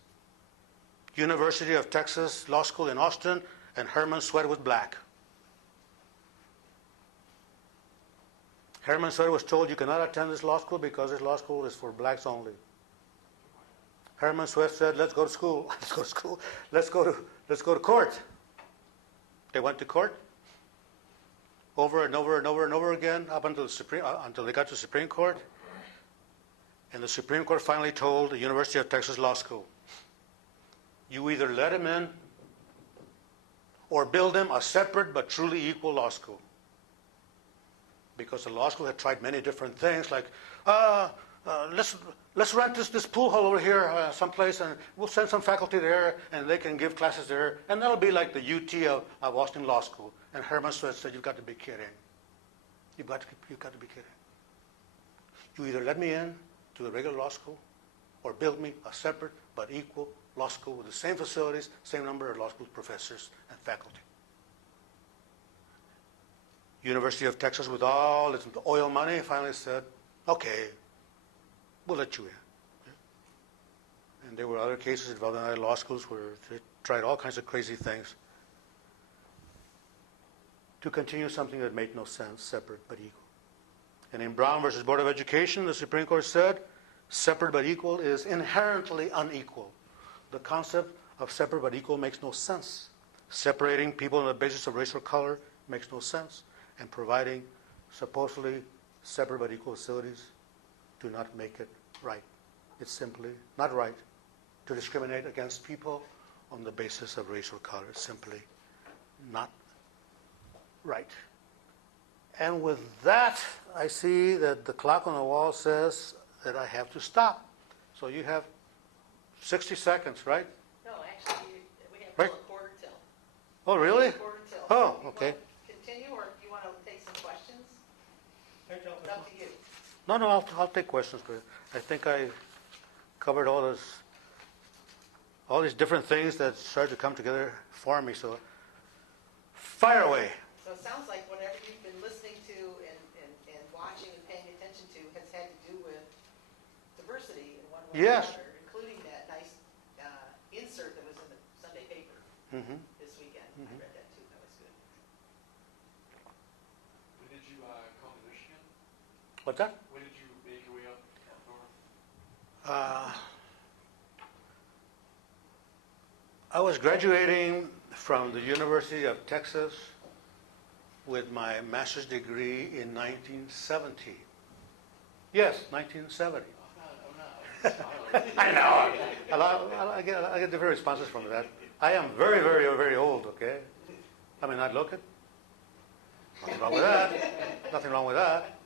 University of Texas Law School in Austin, and Herman Sweat was black. Herman Sweat was told, you cannot attend this law school because this law school is for blacks only. Herman Sweat said, let's go to school. Let's go to court. They went to court over and over and over and over again up until they got to the Supreme Court. And the Supreme Court finally told the University of Texas Law School, you either let him in or build him a separate but truly equal law school. Because the law school had tried many different things, like, let's rent this pool hall over here someplace, and we'll send some faculty there, and they can give classes there, and that'll be like the UT of Austin Law School. And Herman Sweat said, you've got to be kidding. You've got to be kidding. You either let me in to the regular law school, or build me a separate but equal law school with the same facilities, same number of law school professors and faculty. University of Texas, with all its oil money, finally said, okay, we'll let you in. And there were other cases involving other law schools where they tried all kinds of crazy things to continue something that made no sense, separate but equal. And in Brown versus Board of Education, the Supreme Court said, separate but equal is inherently unequal. The concept of separate but equal makes no sense. Separating people on the basis of race or color makes no sense. And providing supposedly separate but equal facilities do not make it right. It's simply not right to discriminate against people on the basis of race or color. It's simply not right. And with that, I see that the clock on the wall says that I have to stop. So you have 60 seconds, right? No, actually, we have right? till a quarter till. Oh, really? Quarter till. Oh, So okay. Continue, or do you want to take some questions? It's up to you. No, I'll take questions, but I think I covered all these different things that started to come together for me. So, fire away. So it sounds like whatever you've been listening to and watching and paying attention to has had to do with diversity in one way Yes. or another, including that nice insert that was in the Sunday paper this weekend. I read that too. That was good. When did you come to Michigan? What's that? When did you make your way up north? I was graduating from the University of Texas with my master's degree in 1970. Yes, 1970. I know. I get different responses from that. I am very, very, very old, okay? I mean, I look it. Nothing wrong with that. Nothing wrong with that.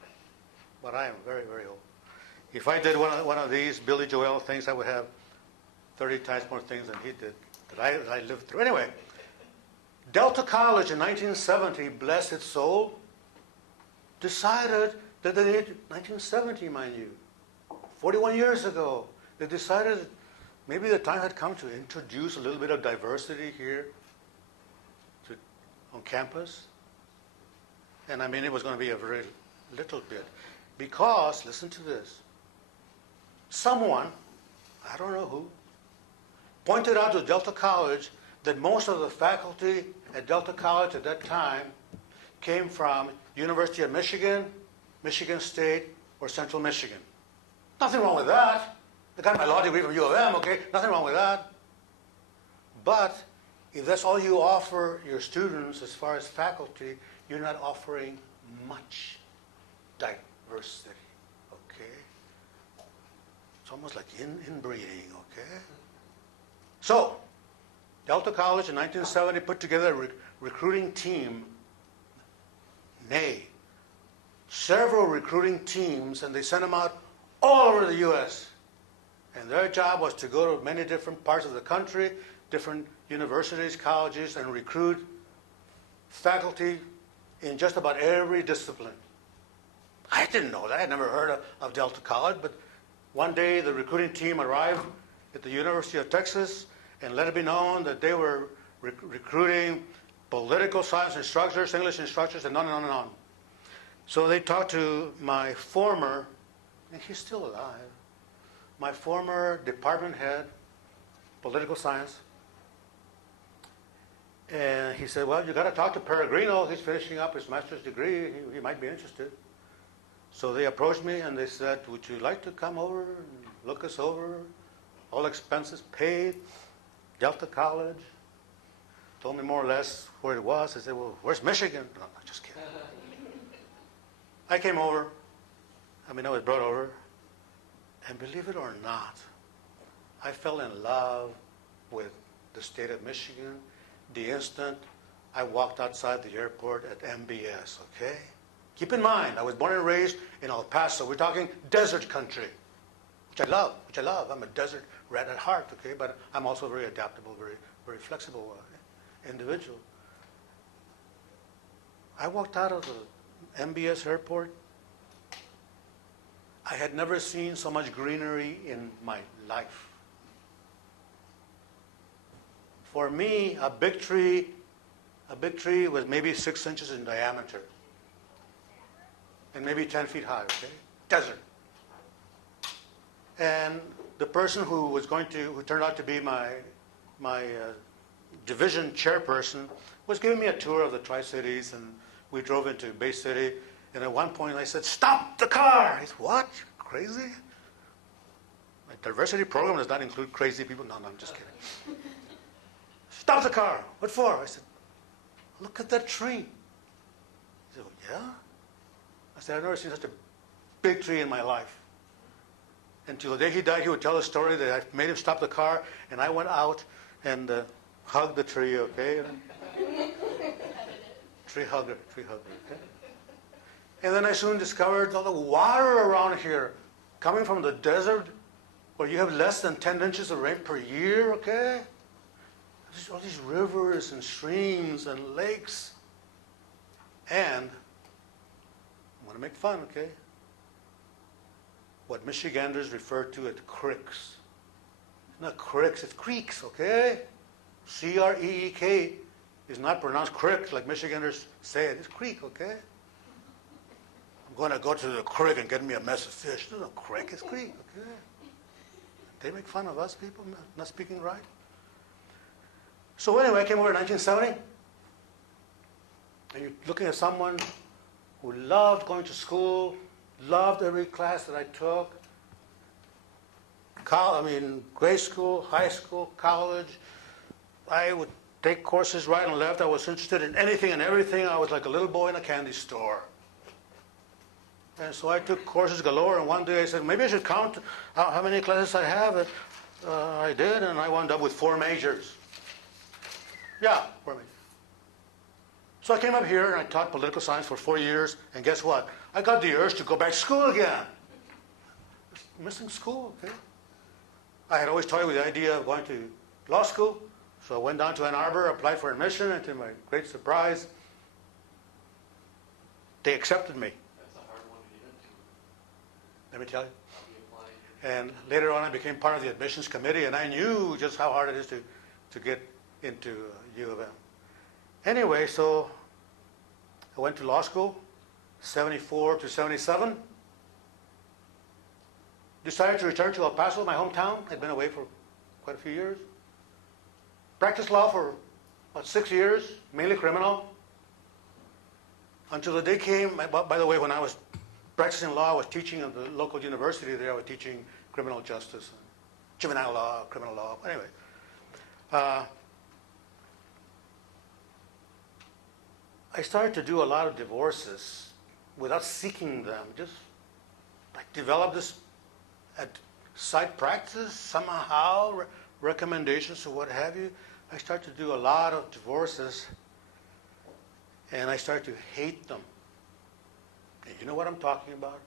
But I am very, very old. If I did one of these Billy Joel things, I would have 30 times more things than he did that I lived through. Anyway, Delta College in 1970, bless its soul, decided that they needed, 1970, mind you, 41 years ago, they decided maybe the time had come to introduce a little bit of diversity here on campus. And I mean, it was going to be a very little bit. Because, listen to this, someone, I don't know who, pointed out to Delta College that most of the faculty at Delta College at that time came from University of Michigan, Michigan State, or Central Michigan. Nothing wrong with that. I got my law degree from U of M, okay? Nothing wrong with that. But if that's all you offer your students as far as faculty, you're not offering much diversity, okay? It's almost like inbreeding, okay? So, Delta College in 1970 put together a recruiting team, several recruiting teams, and they sent them out all over the U.S. And their job was to go to many different parts of the country, different universities, colleges, and recruit faculty in just about every discipline. I didn't know that. I had never heard of Delta College, but one day the recruiting team arrived at the University of Texas and let it be known that they were recruiting political science instructors, English instructors, and on and on and on. So they talked to my former, and he's still alive, my former department head, political science. And he said, well, you got to talk to Peregrino. He's finishing up his master's degree. He might be interested. So they approached me and they said, would you like to come over and look us over? All expenses paid, Delta College. Told me more or less where it was. I said, well, where's Michigan? No, I'm just kidding. I came over. I was brought over. And believe it or not, I fell in love with the state of Michigan the instant I walked outside the airport at MBS, okay? Keep in mind, I was born and raised in El Paso. We're talking desert country, which I love. I'm a desert rat at heart, okay? But I'm also very adaptable, very flexible individual. I walked out of the MBS airport. I had never seen so much greenery in my life. For me, a big tree was maybe 6 inches in diameter and maybe 10 feet high, okay? Desert. And the person who turned out to be my division chairperson was giving me a tour of the Tri-Cities, and we drove into Bay City. And at one point I said, stop the car! He said, what? Crazy? My diversity program does not include crazy people. No, I'm just kidding. Stop the car. What for? I said, look at that tree. He said, oh, yeah? I said, I've never seen such a big tree in my life. Until the day he died, he would tell the story that I made him stop the car, and I went out and hugged the tree, okay? Tree hugger, okay? And then I soon discovered all the water around here coming from the desert where you have less than 10 inches of rain per year, okay? There's all these rivers and streams and lakes. And I'm going to make fun, okay? What Michiganders refer to as creeks. It's not creeks, it's creeks, okay? C-R-E-E-K is not pronounced creek like Michiganders say it. It's creek, okay? I'm going to go to the creek and get me a mess of fish. There's no creek, it's creek, okay? They make fun of us people not speaking right. So anyway, I came over in 1970. And you're looking at someone who loved going to school, loved every class that I took. Grade school, high school, college. I would take courses right and left. I was interested in anything and everything. I was like a little boy in a candy store. And so I took courses galore, and one day I said, maybe I should count how many classes I have. I did, and I wound up with 4 majors. Yeah, 4 majors. So I came up here, and I taught political science for 4 years, and guess what? I got the urge to go back to school again. Missing school, okay? I had always toyed with the idea of going to law school, so I went down to Ann Arbor, applied for admission, and to my great surprise, they accepted me. That's a hard one to get into. Let me tell you. How do you apply? And later on, I became part of the admissions committee, and I knew just how hard it is to get into U of M. Anyway, so I went to law school, 74 to 77. Decided to return to El Paso, my hometown. I'd been away for quite a few years. Practiced law for about 6 years, mainly criminal. Until the day came, by the way, when I was practicing law, I was teaching at the local university there. I was teaching criminal justice, juvenile law, criminal law. Anyway, I started to do a lot of divorces without seeking them. Just like develop this at side practice somehow, recommendations or what have you. I started to do a lot of divorces, and I started to hate them. And you know what I'm talking about?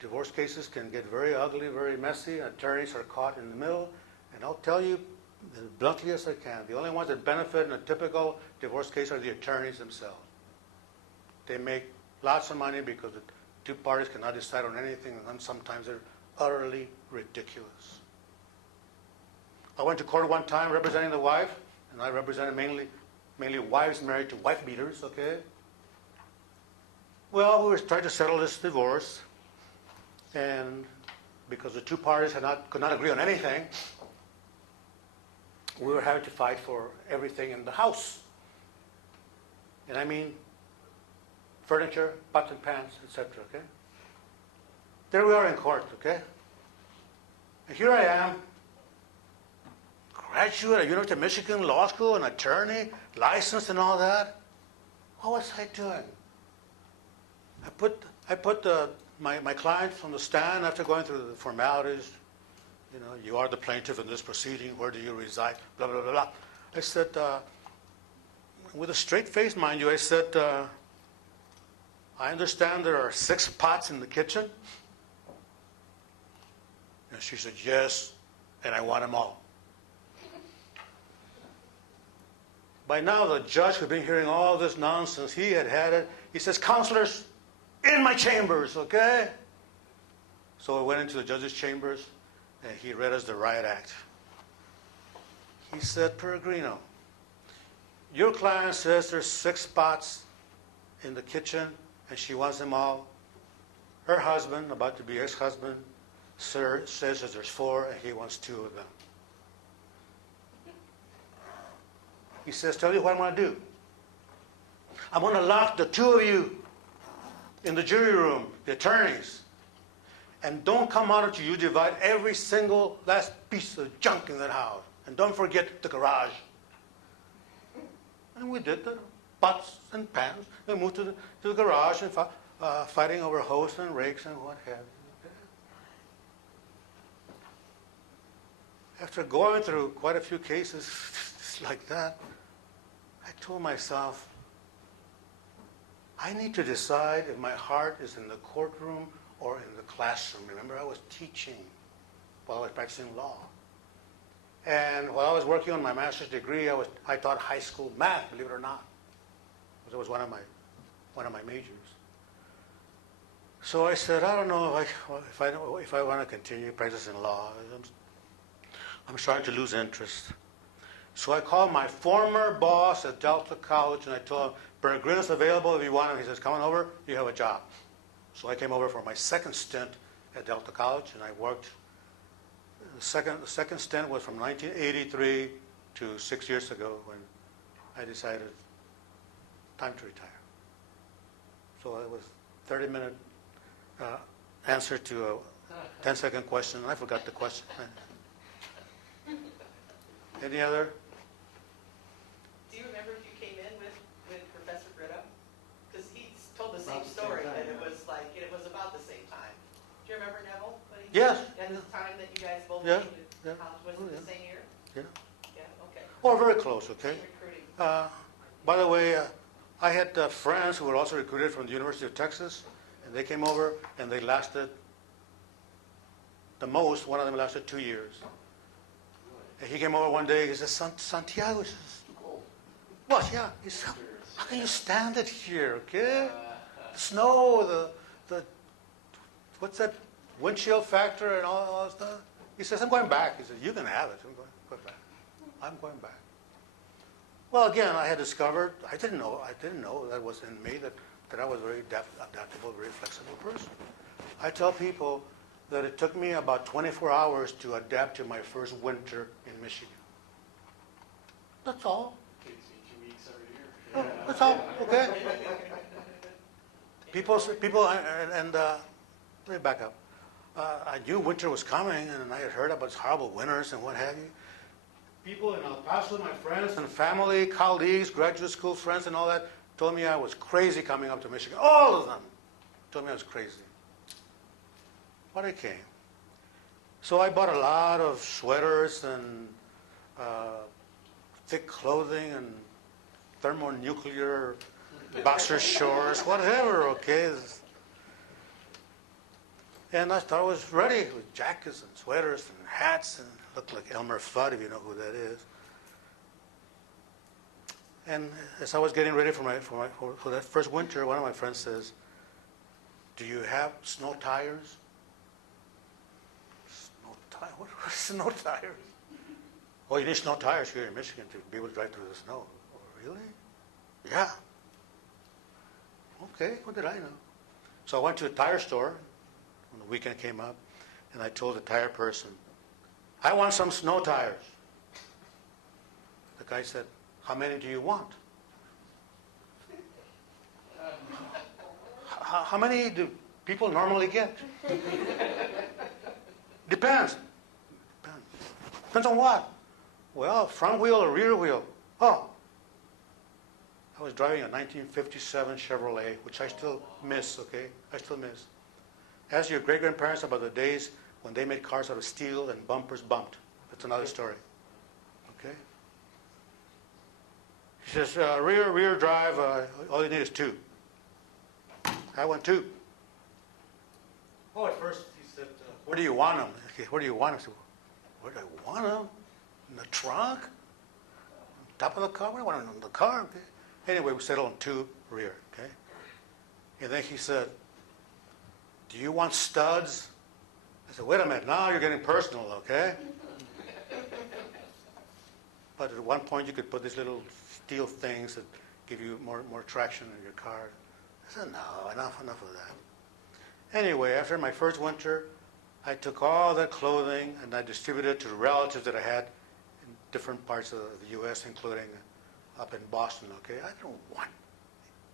Divorce cases can get very ugly, very messy. Attorneys are caught in the middle. And I'll tell you as bluntly as I can, the only ones that benefit in a typical divorce case are the attorneys themselves. They make lots of money because the two parties cannot decide on anything, and then sometimes they're utterly ridiculous. I went to court one time representing the wife, and I represented mainly wives married to wife beaters, okay? Well, we were trying to settle this divorce, and because the two parties could not agree on anything, we were having to fight for everything in the house. And I mean furniture, pots and pans, etc., okay? There we are in court, okay? And here I am, graduate at University of Michigan Law School, an attorney, licensed and all that. What was I doing? I put my client on the stand after going through the formalities. You know, you are the plaintiff in this proceeding. Where do you reside? Blah, blah, blah, blah. I said, with a straight face, mind you, I said, I understand there are 6 pots in the kitchen. And she said, yes, and I want them all. By now, the judge who had been hearing all this nonsense, he had it. He says, counselors, in my chambers, okay? So I went into the judge's chambers, and he read us the riot act. He said, Peregrino, your client says there's 6 pots in the kitchen, and she wants them all. Her husband, about to be ex-husband, says that there's 4, and he wants 2 of them. He says, tell you what I'm going to do. I'm going to lock the 2 of you in the jury room, the attorneys, and don't come out until you divide every single last piece of junk in that house. And don't forget the garage. And we did the pots and pans. We moved to the garage and fighting over hose and rakes and what have you. After going through quite a few cases like that, I told myself, I need to decide if my heart is in the courtroom or in the classroom. Remember, I was teaching while I was practicing law. And while I was working on my master's degree, I taught high school math, believe it or not. That was one of my majors. So I said, I don't know if I want to continue practicing law. I'm starting to lose interest. So I called my former boss at Delta College, and I told him, Peregrino's available if you want him. He says, come on over, you have a job. So I came over for my second stint at Delta College, and I worked. The second stint was from 1983 to 6 years ago when I decided time to retire. So it was 30-minute answer to a 10-second question, and I forgot the question. Any other? Do you remember if you came in with Professor Brito? Because he told the same story, that it was about the same time. Do you remember, Neville? Yes. At the time that you guys both Yeah, came to yeah. college, was it the same year? Yeah. Yeah, okay. Oh, very close, okay? Same recruiting. By the way, I had friends who were also recruited from the University of Texas, and they came over, and they lasted the most. One of them lasted 2 years. And he came over one day, he says, Santiago, he says, what, yeah? He says, how can you stand it here, okay? The snow, the what's that, windshield factor and all that stuff. He says, I'm going back. He says, you can have it. I'm going back. I'm going back. Well, again, I had discovered, I didn't know that was in me, that I was a very adaptable, very flexible person. I tell people that it took me about 24 hours to adapt to my first winter in Michigan. That's all. Takes me 2 weeks every year. That's all, okay? People, and let me back up. I knew winter was coming, and I had heard about horrible winters and what have you. People in El Paso, my friends and family, colleagues, graduate school friends and all that, told me I was crazy coming up to Michigan. All of them told me I was crazy. But I came. So I bought a lot of sweaters and thick clothing and thermonuclear boxer shorts, whatever, okay? And I thought I was ready with jackets and sweaters and hats and looked like Elmer Fudd, if you know who that is. And as I was getting ready for that first winter, one of my friends says, "Do you have snow tires?" Snow tires? What are snow tires? "Oh, you need snow tires here in Michigan to be able to drive through the snow." "Oh, really?" "Yeah." "Okay, what did I know?" So I went to a tire store when the weekend came up, and I told the tire person, "I want some snow tires." The guy said, "How many do you want?" How many do people normally get?" Depends. Depends on what? "Well, front wheel or rear wheel." "Oh." I was driving a 1957 Chevrolet, which I still miss, okay? I still miss. Ask your great-grandparents about the days when they made cars out of steel and bumpers bumped. That's another story. Okay? He says, rear drive, all you need is 2. I want 2. Oh, at first he said, "Where do you want them?" "Okay, where do you want them?" I said, "Where do I want them? In the trunk? On top of the car? Where do I want them? In the car?" Okay. Anyway, we settled on 2 rear. Okay. And then he said, "Do you want studs?" I said, "Wait a minute, now you're getting personal, okay?" But at one point you could put these little steel things that give you more traction in your car. I said, "No, enough of that." Anyway, after my first winter, I took all that clothing and I distributed it to relatives that I had in different parts of the U.S., including up in Boston, okay? I don't want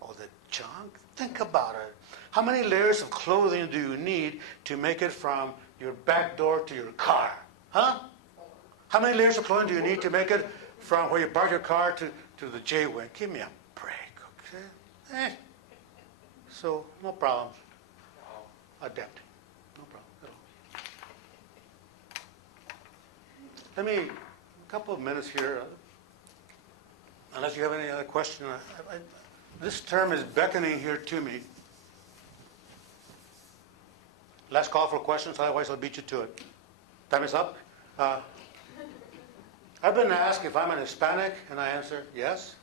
all that junk. Think about it. How many layers of clothing do you need to make it from your back door to your car? Huh? How many layers of clothing do you need to make it from where you park your car to the J-Wing? Give me a break, okay? So, no problem. Adapting. No problem at all. Let me, a couple of minutes here, unless you have any other question. This term is beckoning here to me. Last call for questions, otherwise I'll beat you to it. Time is up. I've been asked if I'm an Hispanic, and I answer yes.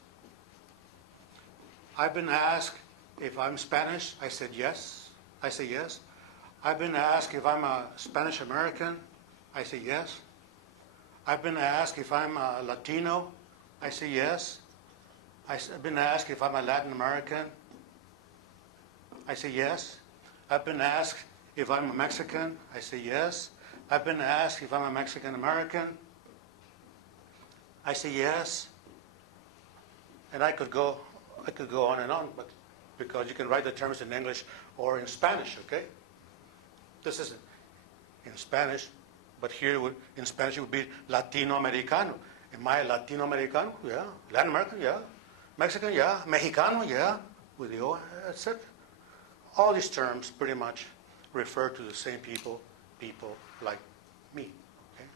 I've been asked if I'm Spanish. I said yes. I say yes. I've been asked if I'm a Spanish American. I say yes. I've been asked if I'm a Latino. I say yes. I've been asked if I'm a Latin American. I say yes. I've been asked if I'm a Mexican. I say yes. I've been asked if I'm a Mexican American. I say yes. And I could go on and on, but because you can write the terms in English or in Spanish, okay? This is in Spanish, but here in Spanish it would be Latino-Americano. Am I Latino-Americano? Yeah. Latin American? Yeah. Mexican? Yeah. Mexicano? Yeah. With the O, etc. All these terms pretty much refer to the same people like me. Okay?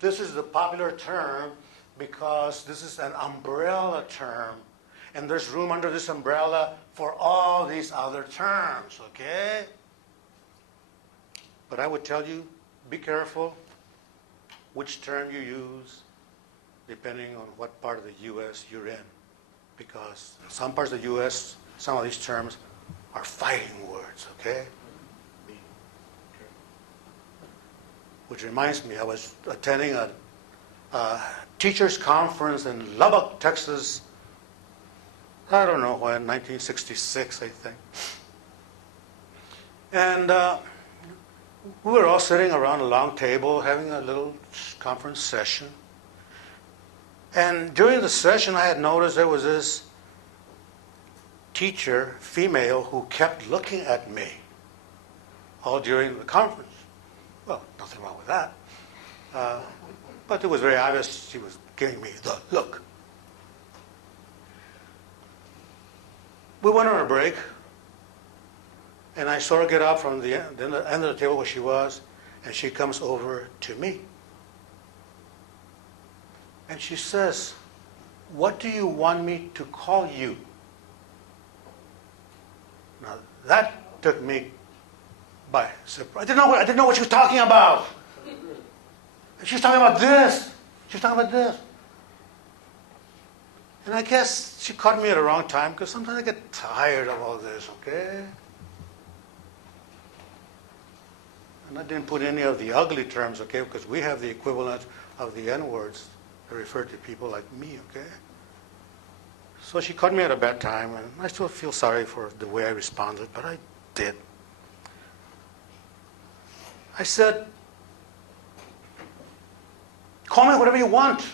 This is the popular term because this is an umbrella term, and there's room under this umbrella for all these other terms, okay? But I would tell you, be careful which term you use depending on what part of the U.S. you're in, because in some parts of the U.S., some of these terms are fighting words, okay? Which reminds me, I was attending a teachers' conference in Lubbock, Texas, I don't know when, 1966, I think. And we were all sitting around a long table having a little conference session. And during the session, I had noticed there was this teacher, female, who kept looking at me all during the conference. Well, nothing wrong with that. But it was very obvious she was giving me the look. We went on a break, and I saw her get up from the end of the table where she was, and she comes over to me. And she says, "What do you want me to call you?" Now, that took me by surprise. I didn't know what she was talking about. She was talking about this. She was talking about this. And I guess she caught me at the wrong time because sometimes I get tired of all this, okay? And I didn't put any of the ugly terms, okay, because we have the equivalent of the N-words that refer to people like me, okay? So she caught me at a bad time, and I still feel sorry for the way I responded, but I did. I said, call me whatever you want.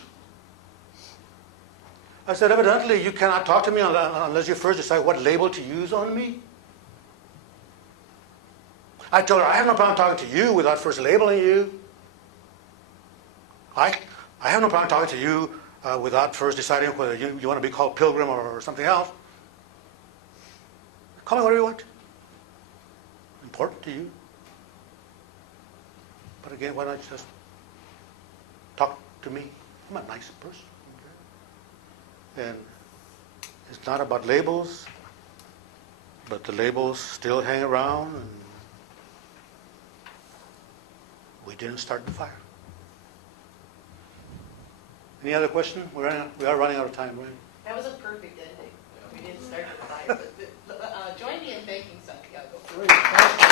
I said, evidently, you cannot talk to me unless you first decide what label to use on me. I told her, I have no problem talking to you without first labeling you. I have no problem talking to you without first deciding whether you want to be called Pilgrim or something else. Call me whatever you want. Important to you. But again, why not just talk to me? I'm a nice person. Okay? And it's not about labels, but the labels still hang around, and we didn't start the fire. Any other question? We are running out of time, right? That was a perfect ending. We didn't start the fire, but join me in thanking Santiago.